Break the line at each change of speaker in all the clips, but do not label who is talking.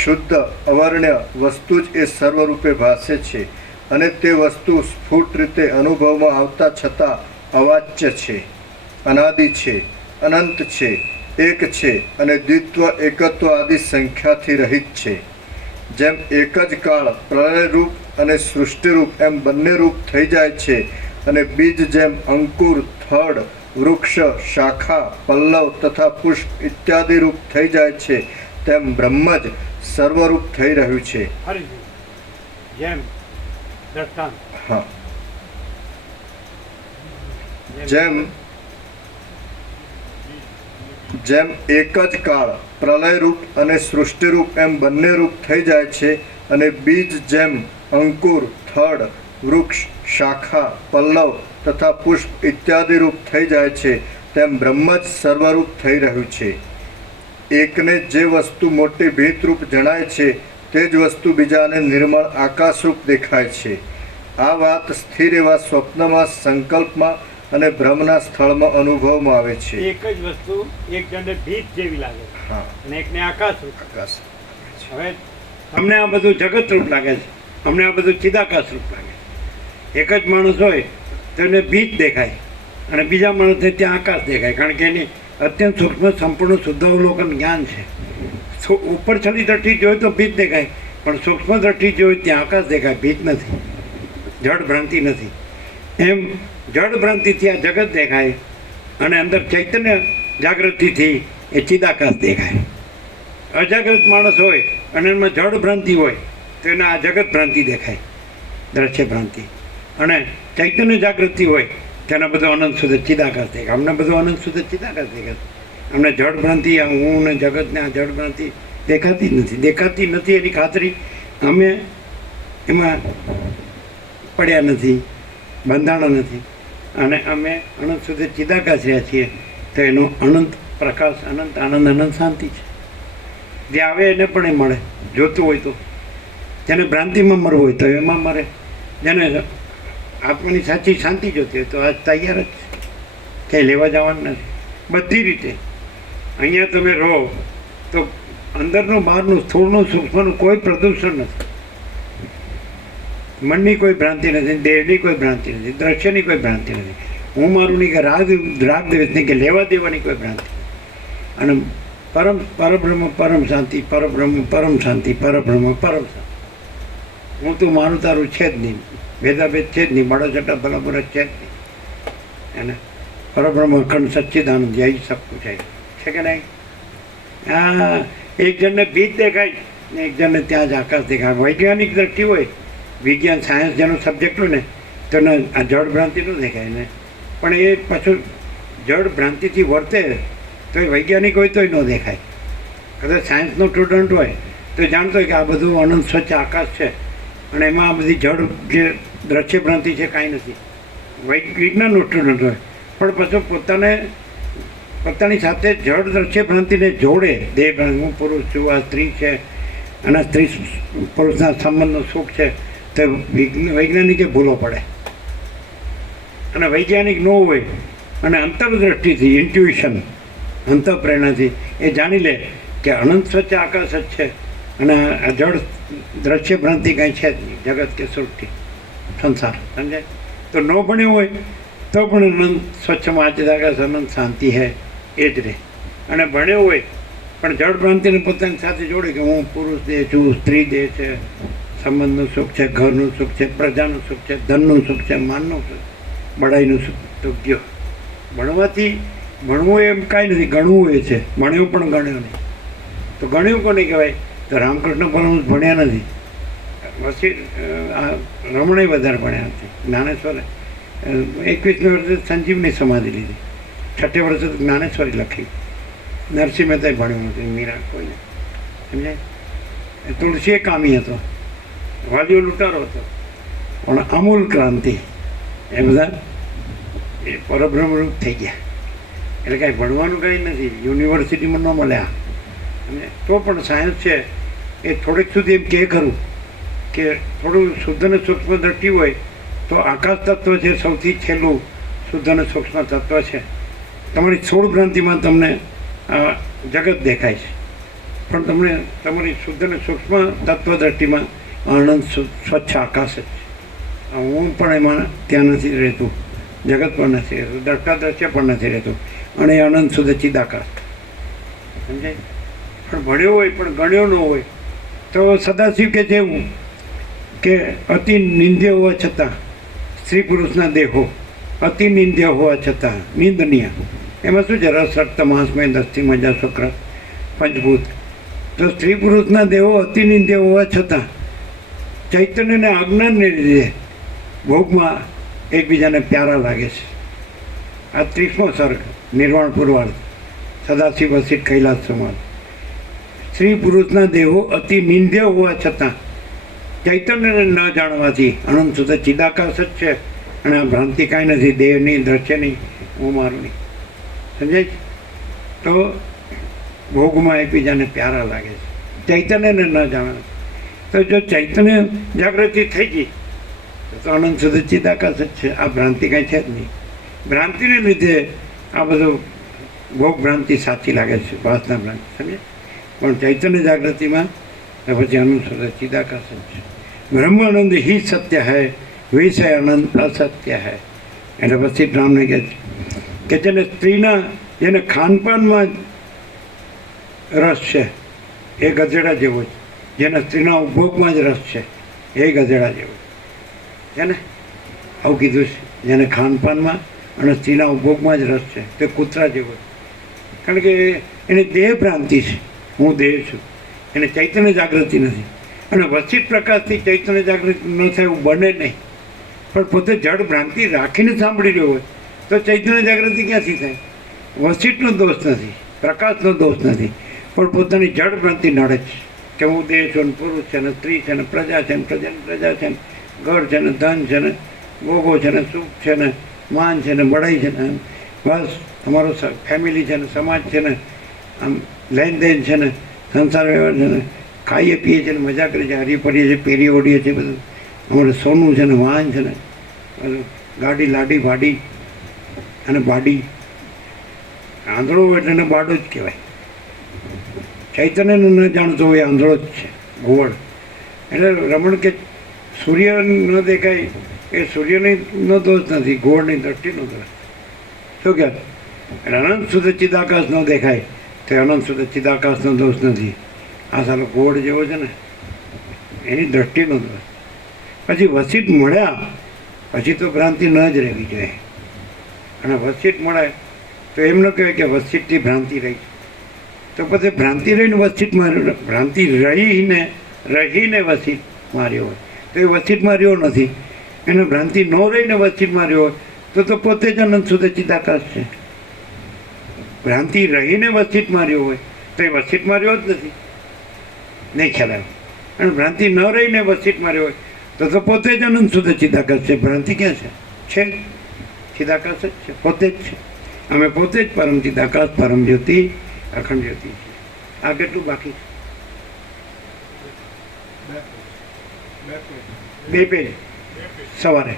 શુદ્ધ અવર્ણ્ય વસ્તુ જ એ સર્વરૂપે ભાસે છે અને તે વસ્તુ સ્ફુટ રીતે અનુભવમાં આવતા છતાં અવાચ્ય છે, અનાદિ છે, અનંત છે, એક છે અને દ્વિત્વ એકત્વ આદિ સંખ્યાથી રહિત છે. જેમ એક જ કાળ પ્રલયરૂપ અને સૃષ્ટિરૂપ એમ બંને રૂપ થઈ જાય છે અને બીજ જેમ અંકુર, થડ, વૃક્ષ, શાખા, પલ્લવ તથા પુષ્પ ઇત્યાદિ રૂપ થઈ જાય છે, તેમ બ્રહ્મ જ સર્વરૂપ થઈ રહ્યું છે.
જેમ
હા. જેમ જેમ એક જ કાળ પ્રલય રૂપ અને સૃષ્ટિરૂપ એમ બંને રૂપ થઈ જાય છે અને બીજ જેમ અંકુર થડ વૃક્ષ શાખા પલ્લવ તથા પુષ્પ ઇત્યાદિ રૂપ થઈ જાય છે તેમ બ્રહ્મ જ સર્વરૂપ થઈ રહ્યું છે. એકને જે વસ્તુ મોટી ભીતરૂપ જણાય છે તે જ વસ્તુ બીજાને નિર્મળ આકાશરૂપ દેખાય છે. આ વાત સ્થિર એવા સ્વપ્નમાં સંકલ્પમાં અને ભ્રમના સ્થળમાં અનુભવમાં આવે છે.
એક જ વસ્તુ એક જણને ભીત જેવી લાગે
હા.
અને એકને આકાશ રૂપ
આકાશ
હવે અમને આ બધું જગત રૂપ લાગે છે. અમને આ બધું ચિદાકાશ રૂપ લાગે છે. એક જ માણસ હોય તો એને ભીત દેખાય અને બીજા માણસને ત્યાં આકાશ દેખાય. કારણ કે એની અત્યંત સૂક્ષ્મ, સંપૂર્ણ શુદ્ધાવલોકન જ્ઞાન છે. ઉપર છલી દ્રષ્ટિ જોઈ તો ભીત દેખાય, પણ સૂક્ષ્મ દ્રષ્ટિ જોઈ ત્યાં આકાશ દેખાય, ભીત નથી. જળ ભ્રાંતિ નથી. એમ જળ ભ્રાંતિથી આ જગત દેખાય અને અંદર ચૈતન્ય જાગૃતિથી એ ચિદાકાશ દેખાય. અજાગૃત માણસ હોય અને એમાં જળ ભ્રાંતિ હોય, તો એને આ જગત ભ્રાંતિ દેખાય, દ્રશ્ય ભ્રાંતિ. અને ચૈતન્ય જાગૃતિ હોય તેના બધું અનંત સુધી ચિદાકાશ દેખાય અમને બધું અનંત સુધી થઈ દેખાય અમને જળ ભ્રાંતિ હું ને જગતને આ જળ ભ્રાંતિ દેખાતી નથી. દેખાતી નથી એની ખાતરી અમે એમાં પડ્યા નથી, બંધાણા નથી. અને અમે અનંત સુધી ચિદાકાશ રહ્યા છીએ, તો એનો અનંત પ્રકાશ, અનંત આનંદ, અનંત શાંતિ છે. જે આવે એને પણ એ મળે. જોતું હોય તો. જેને ભ્રાંતિમાં મરવું હોય તો એમાં મરે. જેને આત્માની સાચી શાંતિ જોતી હોય તો આજ તૈયાર જ કંઈ લેવા જવાનું નથી. બધી રીતે. અહીંયા તમે રહો, તો અંદરનું બહારનું સ્થૂળનું સૂક્ષ્મનું કોઈ પ્રદૂષણ નથી. મનની કોઈ ભ્રાંતિ નથી, દેહની કોઈ ભ્રાંતિ નથી, દ્રશ્યની કોઈ ભ્રાંતિ નથી. હું મારું નહીં કે રાગ રાગ દેવતની કે લેવા દેવાની કોઈ ભ્રાંતિ અને પરમ, પરબ્રહ્મ પરમ શાંતિ, પરબ્રહ્મ પરમ શાંતિ, પરબ્રહ્મ પરમ શાંતિ. હું તો મારું તારું છે જ નહીં. ભેદાભેદ છે જ નહીં. મારો બરાબર જ છે જ નહીં. એને પરબ્રહ્મ અખંડ સચ્ચિદાનંદ જય સબ પૂછાય છે કે નહીં? હા, એક જણને બીજ દેખાય ને એક જણને ત્યાં જ આકાશ દેખાય. વૈજ્ઞાનિક દ્રષ્ટિ હોય, વિજ્ઞાન સાયન્સ જેનો સબ્જેક્ટ હોય ને, તો એને આ જળ ભ્રાંતિ ન દેખાય ને. પણ એ પાછું જળ ભ્રાંતિથી વર્તે તો એ વૈજ્ઞાનિક હોય તોય ન દેખાય. કદાચ સાયન્સનો સ્ટુડન્ટ હોય, તો જાણતો હોય કે આ બધું અનંત સ્વચ્છ આકાશ છે. અને એમાં આ બધી જળ જે દ્રશ્ય ભ્રાંતિ છે કાંઈ નથી. વિજ્ઞાનનો સ્ટુડન્ટ હોય પણ પછી પોતાને, પોતાની સાથે જળ દ્રશ્ય ભ્રાંતિને જોડે દેહ હું પુરુષ છું, આ સ્ત્રી છે, અને સ્ત્રી પુરુષના સંબંધનો સુખ છે, તે વૈજ્ઞાનિકે ભૂલો પડે. અને વૈજ્ઞાનિક ન હોય, અને અંતરદ્રષ્ટિથી ઇન્ટ્યુશન અંતઃપ્રેરણાથી, એ જાણી લે કે અનંત સ્વચ્છ આકાશ છે. અને આ જળ દ્રશ્ય ભ્રાંતિ કાંઈ છે જ નહીં. જગત કે સૃષ્ટિ, સંસાર સમજાય તો ન ભણ્યો હોય, તો પણ અનંત સ્વચ્છમાં આચિત આકાશ અનંત શાંતિ હે, એ જ રહે. અને ભણ્યો હોય, પણ જળ ભ્રાંતિને પોતાની સાથે જોડે કે હું પુરુષ દેહ છું, સ્ત્રી દેહ છે, સંબંધનું સુખ છે, ઘરનું સુખ છે, પ્રજાનું સુખ છે, ધનનું સુખ છે, માનનું સુખ બળાઈનું સુખ તો ગયો. ભણવાથી ભણવું એમ કાંઈ નથી, ગણવું એ છે. ભણ્યું પણ ગણ્યો નહીં. તો ગણ્યું કોને કહેવાય? તો રામકૃષ્ણ પરમહંસ ભણ્યા નથી. પછી રમણે વધારે ભણ્યા નથી. જ્ઞાનેશ્વરે એકવીસમી વર્ષે સંજીવની સમાધિ લીધી. છઠ્ઠે વર્ષે જ્ઞાનેશ્વરી લખી. નરસિંહ મહેતાએ ભણ્યું નથી, મીરા કોઈને. સમજાય? એ તુલસીએ કામી હતો. વાલીઓ લૂંટારો હતો. પણ અમૂલ ક્રાંતિ, એ બધા એ પરબ્રહ્મરૂપ થઈ ગયા. એટલે કાંઈ ભણવાનું કંઈ નથી. યુનિવર્સિટીમાં ન મળ્યા. અને તો પણ સાયન્સ છે. એ થોડેક સુધી એમ કહે ખરું કે થોડું શુદ્ધ અને સૂક્ષ્મ દ્રષ્ટિ હોય તો આકાશ તત્વ છે સૌથી છેલ્લું શુદ્ધ અને સૂક્ષ્મ તત્વ છે. તમારી સોળ ગ્રંથિમાં તમને જગત દેખાય છે. પણ તમને તમારી શુદ્ધ અને સૂક્ષ્મ તત્વ દ્રષ્ટિમાં આનંદ સ્વચ્છ આકાશ જ છે. હું પણ એમાં ત્યાં નથી રહેતું. જગત પણ નથી રહેતું. દ્રષ્ટા દ્રશ્ય પણ નથી રહેતું. અને એ આનંદ શુદ્ધ ચિદાકાશ. સમજાય? પણ ભણ્યો હોય, પણ ગણ્યો ન હોય તો સદાશિવ કે જેવું કે અતિ નિંદ્ય હોવા છતાં, સ્ત્રી પુરુષના દેહો અતિ નિંદ્ય હોવા છતાં, નિંદનીય. એમાં શું છે? રસ, રક્ત માંસમય દસ્તી મજા, શુક્ર, પંચભૂત. તો સ્ત્રી પુરુષના દેહો અતિ નિંદ્ય હોવા છતાં ચૈતન્યને અજ્ઞાનને લીધે ભોગમાં એકબીજાને પ્યારા લાગે છે. આ ત્રીસમો સર્ગ નિર્વાણ પુરવાર સદાશિવ વસિત કૈલાસ સમાજ. સ્ત્રી પુરુષના દેહો અતિ નિંદ્ય હોવા છતાં ચૈતન્યને ન જાણવાથી અનંત સુધી ચિદાકાશ જ છે અને આ ભ્રાંતિ કાંઈ નથી, દેહની દ્રશ્યની હું મારું નહીં. સમજાય છે? તો ભોગમાં એકબીજાને પ્યારા લાગે છે. ચૈતન્યને ન જાણે તો જો ચૈતન્ય જાગૃતિ થઈ ગઈ, તો અનંત સુધી ચિદાકાશ જ છે. આ ભ્રાંતિ કાંઈ છે જ નહીં. ભ્રાંતિને લીધે આ બધું ભોગ ભ્રાંતિ સાચી લાગે છે. વાસના ભ્રાંતિ. સમજે પણ ચૈતન્ય જાગૃતિમાં પછી અનુસર ચિદાકર્ષણ છે બ્રહ્માનંદ હિ સત્ય હૈ, વિષય આનંદ અસત્ય હૈ. એટલે પછી રામને કહે છે કે જેને સ્ત્રીના, જેને ખાનપાનમાં રસ છે, એ ગધેડા જેવો છે. જેને સ્ત્રીના ઉપભોગમાં જ રસ છે, એ ગધેડા જેવો છે ને? આવું કીધું છે. જેને ખાનપાનમાં અને સ્ત્રીના ઉપભોગમાં જ રસ છે, તે કૂતરા જેવો છે. કારણ કે એની દેહ ભ્રાંતિ છે. હું દેવ છું એને ચૈતન્ય જાગૃતિ નથી અને વસિત પ્રકાશથી ચૈતન્ય જાગૃતિ ન થાય એવું બને નહીં પણ પોતે જડ ભ્રાંતિ રાખીને સાંભળી રહ્યો હોય તો ચૈતન્ય જાગૃતિ ક્યાંથી થાય વસિતનો દોષ નથી પ્રકાશનો દોષ નથી પણ પોતાની જડ ભ્રાંતિ નડે છે કે હું દેહ છું ને પુરુષ છે ને સ્ત્રી છે ને પ્રજા છે ને પ્રજા પ્રજા છે ને ઘર છે ને ધન છે ને ભોગો છે ને સુખ છે ને માન છે ને બડાઈ છે ને બસ અમારો ફેમિલી છે ને સમાજ છે ને આમ લેનદેન છે ને, સંસાર વ્યવહાર છે ને, ખાઈએ પીએ છે ને મજા કરીએ છીએ હરી પડીએ છીએ પહેરી ઓઢીએ છીએ બધું. અમારે સોનું છે ને, વાહન છે ને ગાડી લાડી ભાડી અને બાડી આંધળો એટલે એને બાડો જ કહેવાય. ચૈતન્યને ન જાણતો હોય આંધળો જ છે ગોળ એટલે રમણ કે સૂર્ય ન દેખાય, એ સૂર્યની નો દોષ નથી, ગોળની દ્રષ્ટિનો દોષ. શું કહેવાય એટલે અનંત સુધી ચિદાકાશ ન દેખાય. તે અનંત સુધી ચિદાકાશનો દોષ નથી. આ સાલો ગોળ જેવો છે ને, એની દ્રષ્ટિનો દોષ. પછી વસિત મળ્યા, પછી તો ભ્રાંતિ ન જ રહેવી જોઈએ. અને વસિત મળે તો એમ ન કહેવાય કે વસિતથી ભ્રાંતિ રહી. તો પછી ભ્રાંતિ રહીને વસિત માર્યો ભ્રાંતિ રહીને રહીને વસિત માર્યો હોય. તો એ વસિત માર્યો નથી. એને ભ્રાંતિ ન રહીને વસિત માર્યો હોય, તો તો પોતે જ અનંત સુધી ચિદાકાશ છે. ભ્રાંતિ રહીને વસિત માર્યો હોય, તો એ વસિત માર્યો જ નથી. નહીં ખ્યાલ આવ્યો અને ભ્રાંતિ ન રહીને વસિત માર્યો હોય, તો તો પોતે જ અનંત સુધી ચિદાકાશ છે. ભ્રાંતિ ક્યાં છે? છે. ચિદાકર્ષ જ છે. પોતે જ છે. અમે પોતે જ પરમ ચિદાકાશ, પરમ જ્યોતિ, અખંડ જ્યોતિ છે આ કેટલું બાકી છે? બે પેજ. સવારે.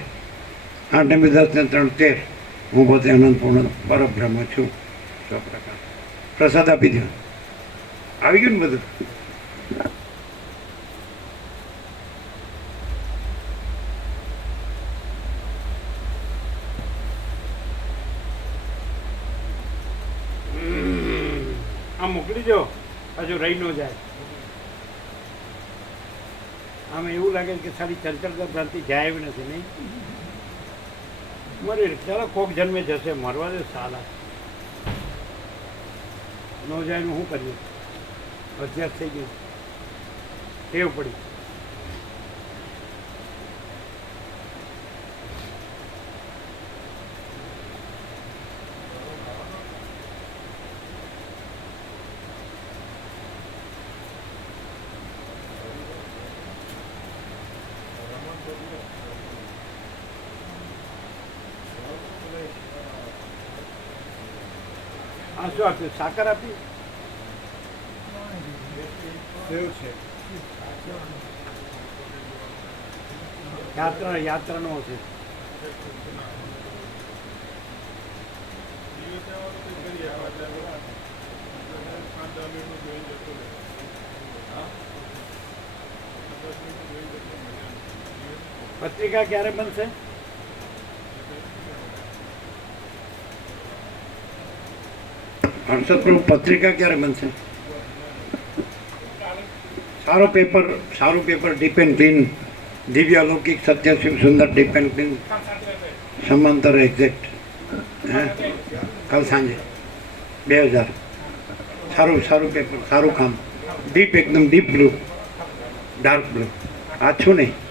આઠ દસ ને ત્રણ, તેર. હું પોતે અનંતપૂર્ણ પરબ્રહ્મ છું. પ્રસાદ આપી દો આવી ગયું ને બધું? આ મોકલી જો હજુ રહી ન જાય. આમ એવું લાગે કે સારી ચંચળતા ભ્રાંતિ જાય એવી નથી, નહીં? મરી ચાલો, કોક જન્મે જશે. મરવા દે સાલા. ન જાય શું કરીએ? અભ્યાસ થઈ ગયું. ટેવ પડી. હા શું આપ્યું સાકર આપી?
એવું છે.
યાત્રા યાત્રાનો છે. પત્રિકા ક્યારે બનશે? હર્ષદ પ્રભુ પત્રિકા ક્યારે બનશે સારો પેપર સારું પેપર ડીપ એન્ડ ક્લીન દિવ્ય અલૌકિક સત્ય શિવ સુંદર ડીપ એન્ડ ક્લીન સમાંતર એક્ઝેક્ટ હે કાલ સાંજે બે હજાર સારું સારું પેપર સારું કામ ડીપ એકદમ ડીપ બ્લુ ડાર્ક બ્લુ આછું નહીં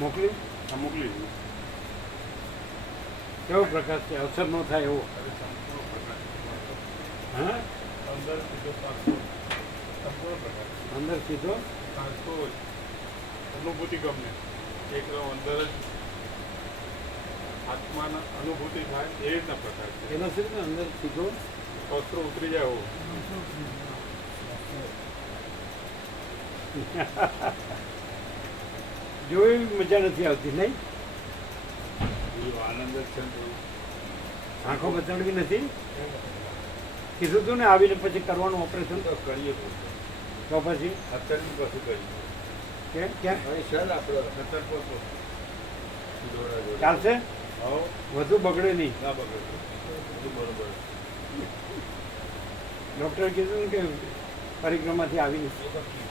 મોકલ્યું
આ મોકલી.
કેવો પ્રકાશ છે? અસર ન થાય એવો. હા?
અંદર સીધો?
અંદર સીધો
અનુભૂતિ ગમે એકદમ અંદર જ આત્માના અનુભૂતિ થાય એ રીતના પ્રકાર છે?
એનો શું અંદર સીધો?
વસ્ત્રો ઉતરી જાય એવો
જોઈ મજા નથી આવતી નહીં?
આનંદ છે.
આંખો બચાડવી નથી? કીધું તું ને આવીને પછી કરવાનું ઓપરેશન
તો કરીએ તો.
પછી?
અત્યારનું કશું કરીએ.
કે ક્યાં
સત્તર પોતો જોડા જોડા
ચાલશે? વધુ બગડે નહીં.
ના બગડે. બધું બરોબર.
ડૉક્ટરે કીધું ને કે પરિક્રમાથી આવીને એવું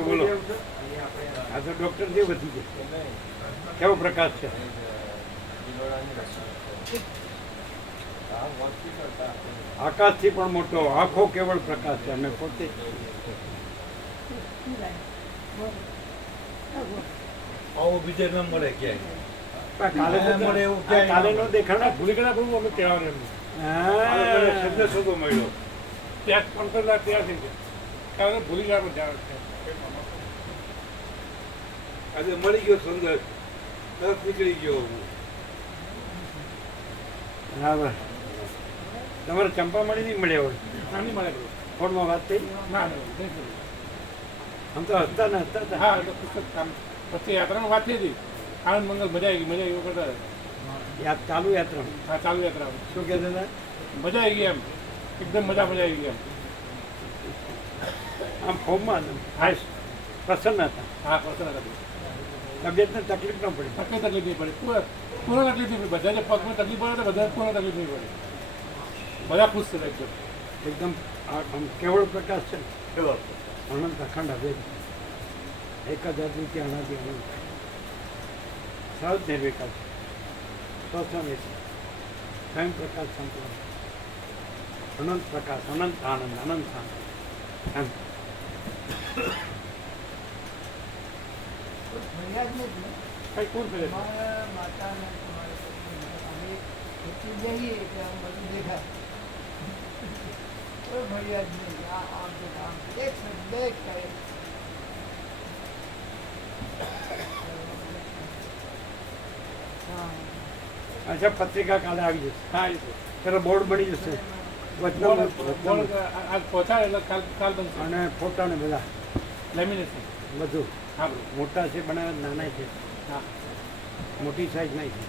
બોલો. આ તો ડૉક્ટર જે વધી ગયો. કેવો પ્રકાશ છે? આકાશથી પણ મોટો આખો કેવળ પ્રકાશ છે અમે પોતે
આવો બીજે ન મળે ક્યાંય.
કાલે
મળે એવું
કાલે
ના
દેખાણા
ભૂલી ગયા પ્રભુ અમે કહેવાનું એમ
હા.
શબ્દ શોધો મળ્યો.
ત્યાં પણ કલાક ત્યાં થઈ ગયા કારણ ભૂલી ગયા પણ જાણ છે.
આજે મળી ગયો સુંદર તરત નીકળી ગયો હું.
બરાબર. તમારે ચંપામણી નહીં મળ્યા હોય?
નહીં મળે.
ફોનમાં વાત થઈ?
ના ના.
આમ તો હતા ને હતા.
હા એટલે પુસ્તક કામ. પછી યાત્રામાં વાત થઈ હતી. આનંદ મંગલ મજા આવી ગઈ મજા આવી કરતા
યાદ ચાલુ યાત્રા?
હા ચાલુ યાત્રા
શું કહેતા હતા?
મજા આવી ગઈ એમ. એકદમ મજા મજા આવી ગઈ એમ.
આમ ફોર્મમાં
હા
પ્રસન્ન હતા?
હા પ્રસન્ન હતી.
તબિયતને તકલીફ ન પડે.
કઈ તકલીફ નહીં પડે. પૂરા પૂર્ણ તકલીફ નહીં પડે. બધા જે પગમાં તકલીફ પડે તો બધા પૂર્ણ તકલીફ નહીં પડે. બધા ખુશ છે એકદમ.
એકદમ આમ કેવળ પ્રકાશ છે. ને
કેવો
અનંત અખંડ હવે એક જ અદ્વિતીય અનાદિ અનંત સહજ નિર્વિકાસ છે. સ્વયં પ્રકાશ સંપૂર્ણ. અનંત પ્રકાશ અનંત આનંદ અનંત આનંદ. એમ.
કઈ કોણ કરે?
અચ્છા પત્રિકા કાલે આવી જશે.
હા
ત્યારે બોર્ડ બની જશે.
પહોંચાડે એટલે કાલ કાલ બનશે.
અને ફોટા ને બધા.
લેમિનેશન.
બધું.
હા
મોટા છે બનાવે નાના છે.
હા.
મોટી સાઈઝ નહીં છે.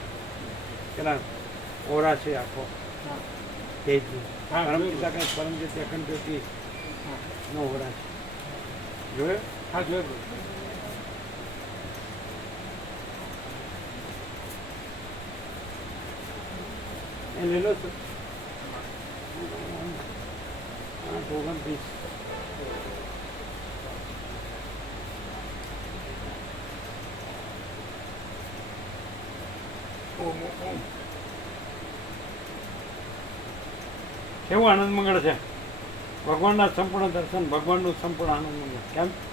પેલા ઓરા છે આખો.
હા.
તેજની.
હા,
પરમ
જોયું.
પિતા પરમ જ્યોતિ અખંડ જ્યોતિ. નો ઓરા છે. જોયો?
હા જોયો
એ લેલો છો આઠ ઓગણત્રીસ કેવું આનંદ મંગળ છે? ભગવાનના સંપૂર્ણ દર્શન ભગવાનનું સંપૂર્ણ આનંદ મંગળ. કેમ?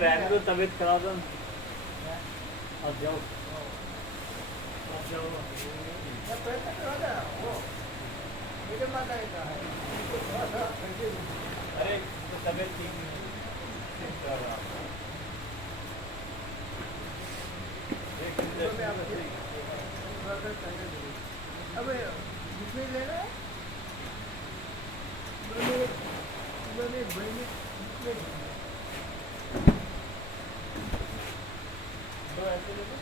रहने दो तबीयत खराब है अब जाओ अब जाओ अरे तो तबीयत ठीक नहीं है। कर रहा हूँ। एक मिनट। दो ऐसे ले लो।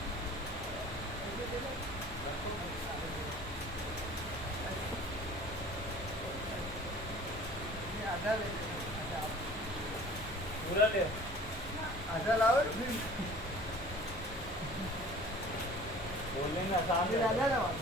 पूरा ले बोल लेंगे आसान है